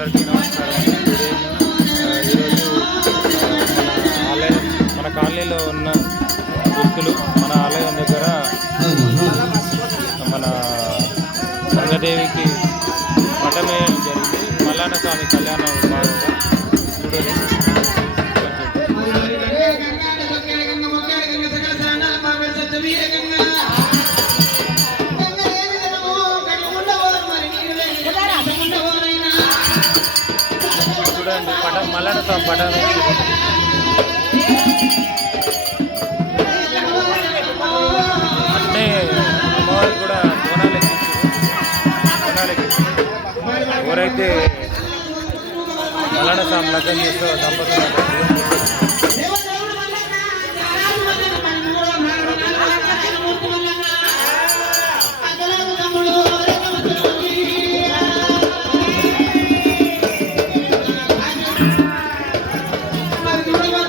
అందరికీ నమస్కారం. ఈరోజు మన కాలనీలో ఉన్న వ్యక్తులు మన ఆలయం దగ్గర మన గంగదేవికి మఠం వేయడం జరిగింది. మల్లాన స్వామి కళ్యాణం భాగంగా చూడండి. చూడండి పటం మల్లాన స్వామి పటం అంటే అమ్మవారు కూడా బోనాలు ఎక్కించారు. ఎవరైతే మల్లాన స్వామి లగ్నం చేస్తే దంపతులు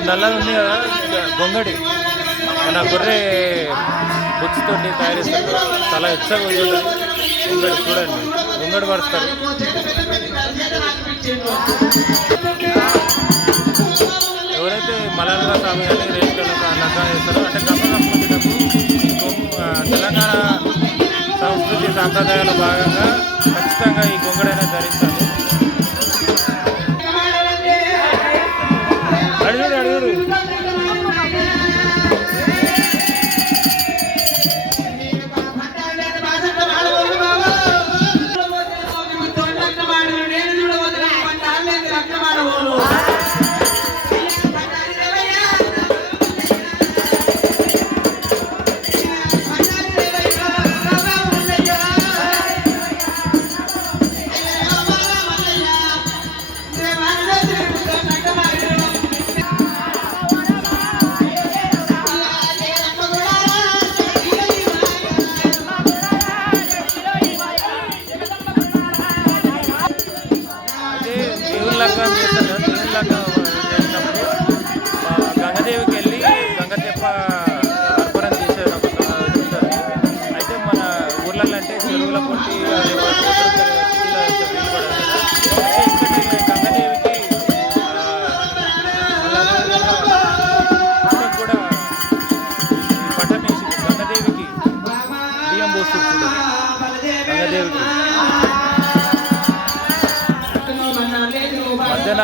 నల్లగా ఉంది కదా గొంగడి, మన గొర్రె బుక్స్తోటి తయారు చేస్తారు. చాలా ఎచ్చగా ఉంది గొంగడి. చూడండి గొంగడి పరుస్తారు. ఎవరైతే మలయాళ స్వామి కానీ రేణుకల లగ్నం చేస్తారో అంటే గంగమ్మ తెలంగాణ సంస్కృతి సాంప్రదాయాల భాగంగా ఖచ్చితంగా ఈ గొంగడైనా ధరిస్తారు. అడుగురు లగ్నం చేస్తారు కదా. దేవుని లగ్నం చేసినప్పుడు గంగదేవికి వెళ్ళి గంగతెప్ప అర్పణం చేసేటప్పుడు చూస్తారు. అయితే మన ఊర్లలో అంటే చెరువుల పొట్టి సిటీలో గంగదేవికి కూడా పట్టం వేసి గంగదేవికి బియ్యం పోస్తుంది. గంగదేవికి మధ్యన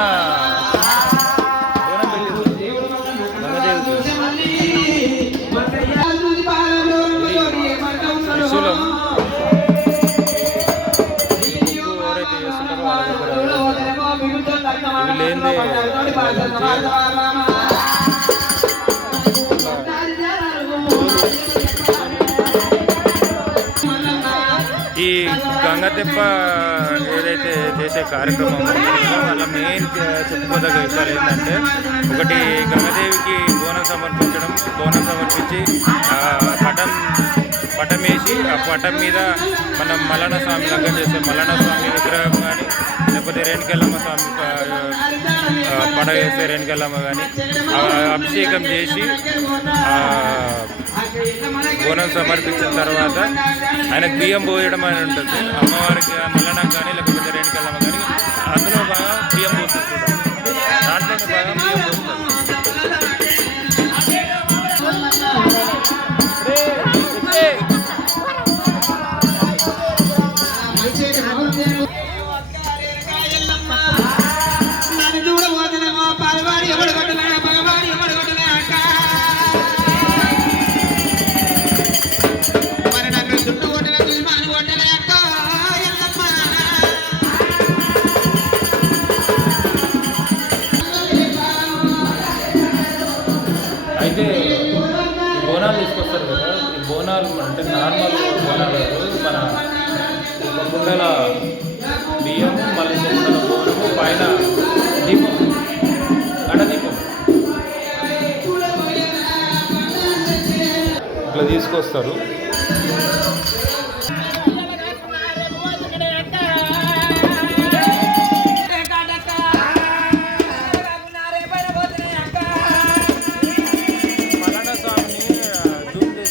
త్రిశూలం ఎవరైతే చేస్తున్నారో వాళ్ళ దగ్గర ఇవి లేనిదే ఈ గంగతెప్ప ఏదైతే చేసే కార్యక్రమం వాళ్ళ మెయిన్ చెప్పుకోదగ్గ విషయాలు ఏంటంటే, ఒకటి గంగదేవికి బోనం సమర్పించి పటం వేసి ఆ పటం మీద మనం మల్లన్న స్వామి లగ్నం చేసే మల్లన్న స్వామి విగ్రహం కానీ లేకపోతే రేణుకెళ్ళమ్మ స్వామి పడ వేసే రేణుకెళ్ళమ్మ కానీ అభిషేకం చేసి బోనం సమర్పించిన తర్వాత ఆయనకు బియ్యం పోయడం అని ఉంటుంది. అమ్మవారికి మల్లన్న కానీ లేకపోతే రేణుకెళ్ళమ్మ కానీ అందులో బాగా బియ్యం పోస్తుంది. దాంట్లో బాగా బియ్యం పోస్తుంది. అయితే బోనాలు తీసుకొస్తారు కదా. ఈ బోనాలు అంటే నార్మల్ బోనాలు మన ఒక కుండల బియ్యము, మళ్ళీ కుండల బోనము, పైన దీపం, గడదీపం ఇట్లా తీసుకొస్తారు.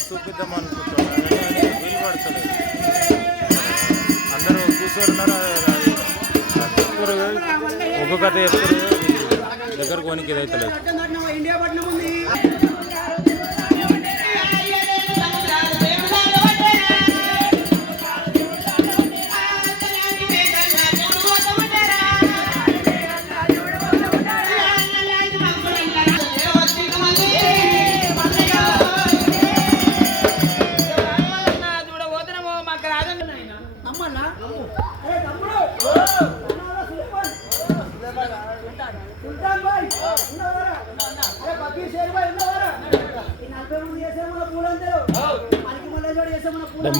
చూపిద్దాం అనుకుంటున్నాను, వీలు పడుతుంది. అందరూ కూర్చోరున్నారు. ఒక్కొక్క కథ చెప్తారు దగ్గర కోనికి ఇదైతే లేదు. ఇండియా పట్నం ఉంది.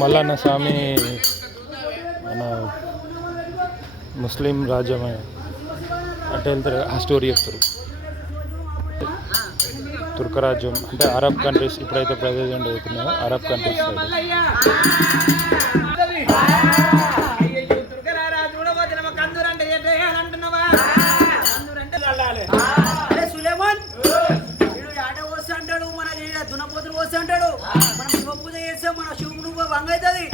మల్లన్న స్వామి మన ముస్లిం రాజ్యం అంటే వెళ్తారు, ఆ స్టోరీ చెప్తారు. తుర్క రాజ్యం అంటే అరబ్ కంట్రీస్ ఇప్పుడైతే ప్రెసిడెంట్ అవుతున్నాయో అరబ్ కంట్రీస్ దున్నపోతులు పోసి అంటాడు. మనం శివ పూజ చేస్తే మన శివుడు వంగ అవుతుంది.